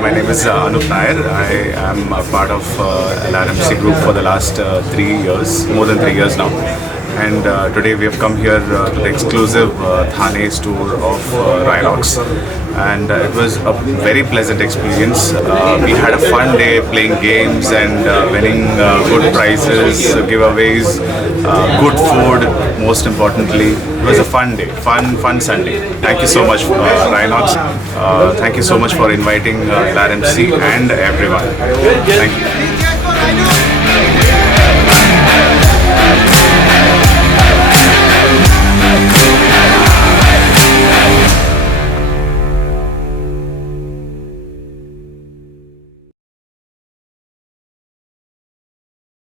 my name is Anup Nair. I am a part of LRMC group for the last 3 years, more than 3 years now. And today we have come here to the exclusive Thane store of Rynox. And it was a very pleasant experience. We had a fun day playing games and winning good prizes, giveaways, good food, most importantly. It was a fun day, fun Sunday. Thank you so much, Rynox. Thank you so much for inviting LRMC and everyone. Thank you.